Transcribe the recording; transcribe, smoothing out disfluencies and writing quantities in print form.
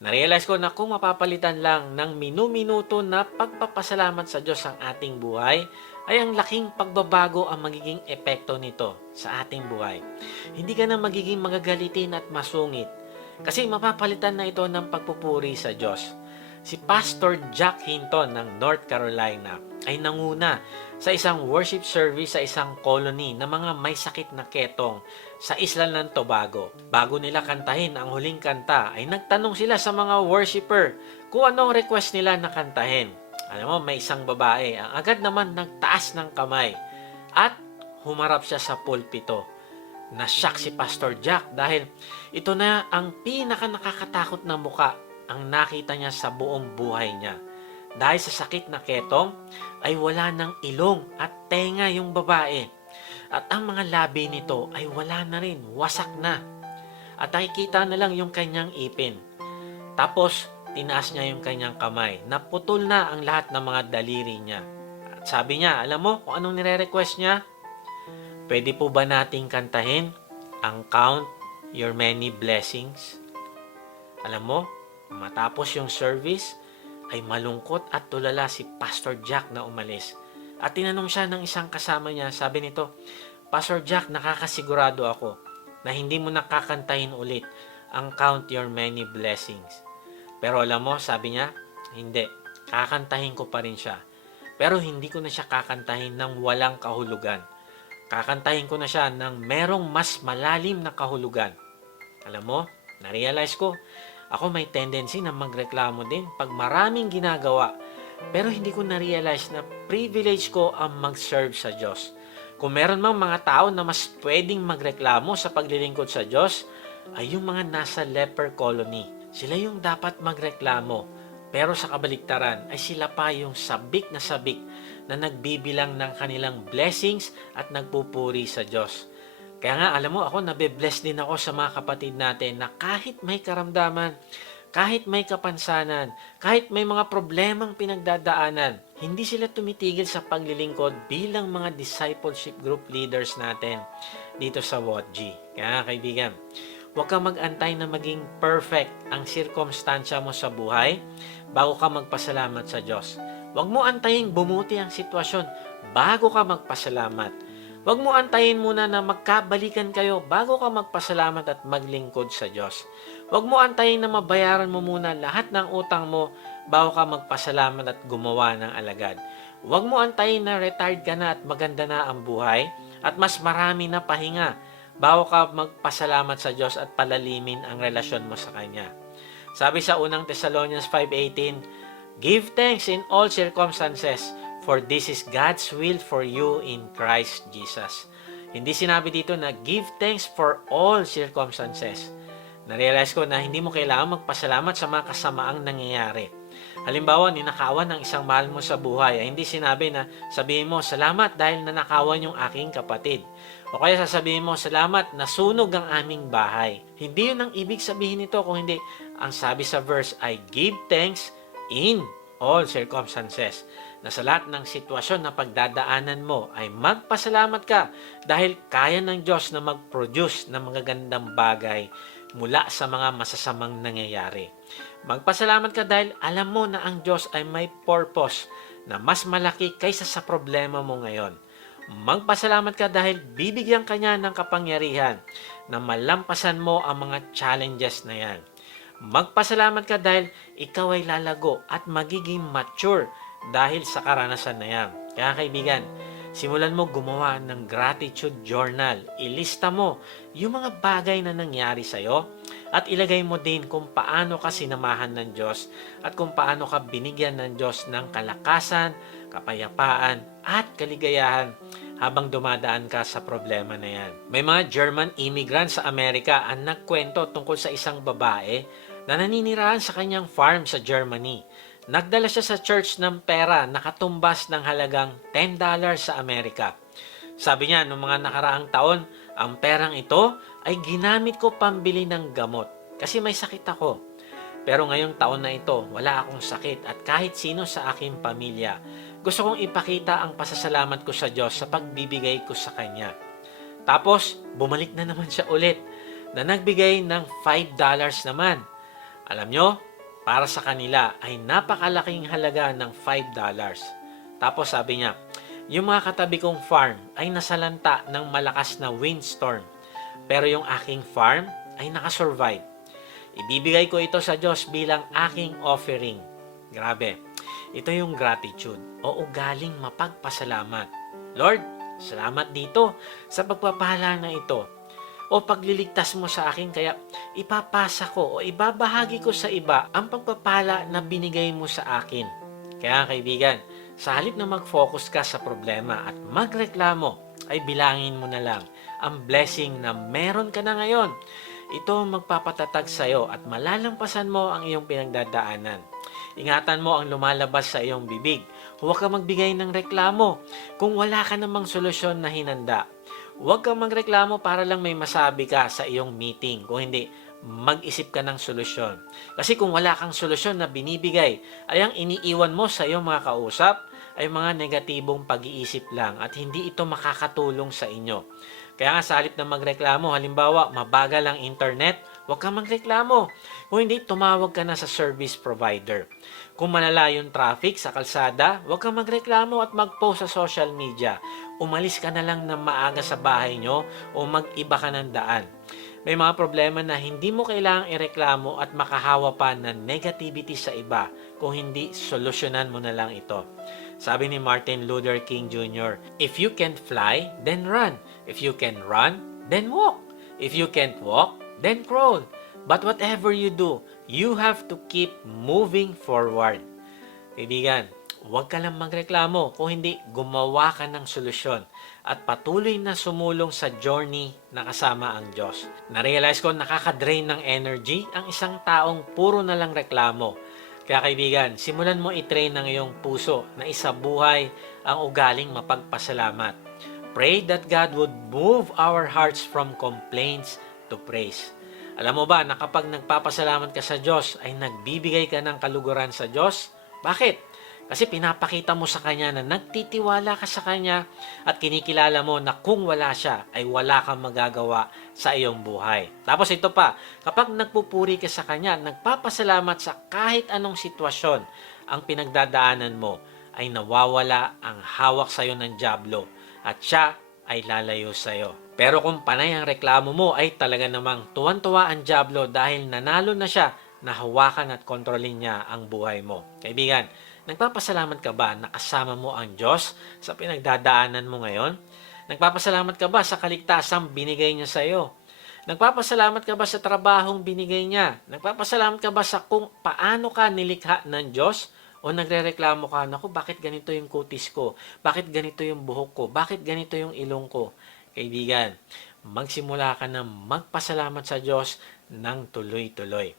Narealize ko na kung mapapalitan lang ng minu-minuto na pagpapasalamat sa Diyos ang ating buhay, ay ang laking pagbabago ang magiging epekto nito sa ating buhay. Hindi ka na magiging magagalitin at masungit kasi mapapalitan na ito ng pagpupuri sa Diyos. Si Pastor Jack Hinton ng North Carolina ay nanguna sa isang worship service sa isang colony na mga may sakit na ketong sa isla ng Tobago. Bago nila kantahin ang huling kanta ay nagtanong sila sa mga worshiper kung anong request nila na kantahin. Alam mo, may isang babae ang agad naman nagtaas ng kamay at humarap siya sa pulpito. Nashock si Pastor Jack dahil ito na ang pinaka nakakatakot na muka ang nakita niya sa buong buhay niya. Dahil sa sakit na ketong, ay wala ng ilong at tenga yung babae. At ang mga labi nito ay wala na rin, wasak na. At nakikita na lang yung kanyang ipin. Tapos, tinaas niya yung kanyang kamay. Naputol na ang lahat ng mga daliri niya. At sabi niya, alam mo kung anong nire-request niya? Pwede po ba nating kantahin ang Count Your Many Blessings? Alam mo, matapos yung service, ay malungkot at tulala si Pastor Jack na umalis. At tinanong siya ng isang kasama niya, sabi nito, Pastor Jack, nakakasigurado ako na hindi mo nakakantahin ulit ang Count Your Many Blessings. Pero alam mo, sabi niya, hindi, kakantahin ko pa rin siya. Pero hindi ko na siya kakantahin ng walang kahulugan. Kakantahin ko na siya ng merong mas malalim na kahulugan. Alam mo, narealize ko, ako may tendency na magreklamo din pag maraming ginagawa. Pero hindi ko na-realize na privilege ko ang mag-serve sa Diyos. Kung meron mang mga tao na mas pwedeng magreklamo sa paglilingkod sa Diyos, ay yung mga nasa leper colony. Sila yung dapat magreklamo. Pero sa kabaliktaran ay sila pa yung sabik na nagbibilang ng kanilang blessings at nagpupuri sa Diyos. Kaya nga, alam mo, ako nabe-bless din ako sa mga kapatid natin na kahit may karamdaman, kahit may kapansanan, kahit may mga problemang pinagdadaanan, hindi sila tumitigil sa paglilingkod bilang mga discipleship group leaders natin dito sa WOTG. Kaya kaibigan, huwag kang mag-antay na maging perfect ang sirkumstansya mo sa buhay bago ka magpasalamat sa Diyos. Huwag mo antayin bumuti ang sitwasyon bago ka magpasalamat. Huwag mo antayin muna na magkabalikan kayo bago ka magpasalamat at maglingkod sa Diyos. Huwag mo antayin na mabayaran mo muna lahat ng utang mo bago ka magpasalamat at gumawa ng alagad. Huwag mo antayin na retired ka na at maganda na ang buhay at mas marami na pahinga bago ka magpasalamat sa Diyos at palalimin ang relasyon mo sa Kanya. Sabi sa unang Thessalonians 5:18, give thanks in all circumstances, for this is God's will for you in Christ Jesus. Hindi sinabi dito na give thanks for all circumstances. Narealize ko na hindi mo kailangan magpasalamat sa mga kasamaang nangyayari. Halimbawa, ninakawan ng isang mahal mo sa buhay. Ay hindi sinabi na sabihin mo, salamat dahil nanakawan yung aking kapatid. O kaya sasabihin mo, salamat, nasunog ang aming bahay. Hindi yun ang ibig sabihin nito, kung hindi, ang sabi sa verse ay give thanks in all circumstances. Na sa lahat ng sitwasyon na pagdadaanan mo ay magpasalamat ka dahil kaya ng Diyos na mag-produce ng mga gandang bagay mula sa mga masasamang nangyayari. Magpasalamat ka dahil alam mo na ang Diyos ay may purpose na mas malaki kaysa sa problema mo ngayon. Magpasalamat ka dahil bibigyan ka niya ng kapangyarihan na malampasan mo ang mga challenges na yan. Magpasalamat ka dahil ikaw ay lalago at magiging mature dahil sa karanasan na yan. Kaya kaibigan, simulan mo gumawa ng gratitude journal. Ilista mo yung mga bagay na nangyari sa'yo at ilagay mo din kung paano ka sinamahan ng Diyos at kung paano ka binigyan ng Diyos ng kalakasan, kapayapaan at kaligayahan habang dumadaan ka sa problema na yan. May mga German immigrants sa Amerika ang nagkwento tungkol sa isang babae na naninirahan sa kanyang farm sa Germany. Nagdala siya sa church ng pera na katumbas ng halagang $10 sa Amerika. Sabi niya, noong mga nakaraang taon, ang perang ito ay ginamit ko pambili ng gamot kasi may sakit ako. Pero ngayong taon na ito, wala akong sakit at kahit sino sa aking pamilya, gusto kong ipakita ang pasasalamat ko sa Diyos sa pagbibigay ko sa Kanya. Tapos, bumalik na naman siya ulit na nagbigay ng $5 naman. Alam nyo, para sa kanila ay napakalaking halaga ng $5. Tapos sabi niya, yung mga katabi kong farm ay nasalanta ng malakas na windstorm, pero yung aking farm ay nakasurvive. Ibibigay ko ito sa Diyos bilang aking offering. Grabe. Ito yung gratitude o ugaling mapagpasalamat. Lord, salamat dito sa pagpapala na ito o pagliligtas mo sa akin, kaya ipapasa ko o ibabahagi ko sa iba ang pagpapala na binigay mo sa akin. Kaya kaibigan, sa halip na mag-focus ka sa problema at magreklamo, ay bilangin mo na lang ang blessing na meron ka na ngayon. Ito ang magpapatatag sa iyo at malalampasan mo ang iyong pinagdadaanan. Ingatan mo ang lumalabas sa iyong bibig. Huwag ka magbigay ng reklamo kung wala ka namang solusyon na hinanda. Huwag kang magreklamo para lang may masabi ka sa iyong meeting. Kung hindi, mag-isip ka ng solusyon. Kasi kung wala kang solusyon na binibigay, ay ang iniiwan mo sa iyong mga kausap ay mga negatibong pag-iisip lang at hindi ito makakatulong sa inyo. Kaya nga sa halip na magreklamo, halimbawa mabagal ang internet, huwag kang magreklamo. Kung hindi, tumawag ka na sa service provider. Kung malala yung traffic sa kalsada, huwag kang magreklamo at mag-post sa social media. Umalis ka na lang ng maaga sa bahay nyo o mag-iba ka ng daan. May mga problema na hindi mo kailangang ireklamo at makahawa pa ng negativity sa iba. Kung hindi, solusyonan mo na lang ito. Sabi ni Martin Luther King Jr., if you can't fly, then run. If you can run, then walk. If you can't walk, then crawl. But whatever you do, you have to keep moving forward. Kaibigan, huwag ka lang magreklamo, kung hindi, gumawa ka ng solusyon at patuloy na sumulong sa journey na kasama ang Diyos. Na-realize ko nakaka-drain ng energy ang isang taong puro na lang reklamo. Kaya kaibigan, simulan mo i-train ng iyong puso na isabuhay ang ugaling mapagpasalamat. Pray that God would move our hearts from complaints to praise. Alam mo ba na kapag nagpapasalamat ka sa Diyos, ay nagbibigay ka ng kaluguran sa Diyos? Bakit? Kasi pinapakita mo sa Kanya na nagtitiwala ka sa Kanya at kinikilala mo na kung wala siya ay wala kang magagawa sa iyong buhay. Tapos ito pa, kapag nagpupuri ka sa Kanya, nagpapasalamat sa kahit anong sitwasyon ang pinagdadaanan mo, ay nawawala ang hawak sa iyo ng dyablo at siya ay lalayo sa iyo. Pero kung panay ang reklamo mo, ay talaga namang tuwan-tuwa ang dyablo dahil nanalo na siya na hawakan at kontrolin niya ang buhay mo. Kaibigan, nagpapasalamat ka ba na kasama mo ang Diyos sa pinagdadaanan mo ngayon? Nagpapasalamat ka ba sa kaligtasang binigay niya sa iyo? Nagpapasalamat ka ba sa trabahong binigay niya? Nagpapasalamat ka ba sa kung paano ka nilikha ng Diyos? O nagrereklamo ka, naku, bakit ganito yung kutis ko? Bakit ganito yung buhok ko? Bakit ganito yung ilong ko? Kaibigan, magsimula ka na magpasalamat sa Diyos ng tuloy-tuloy.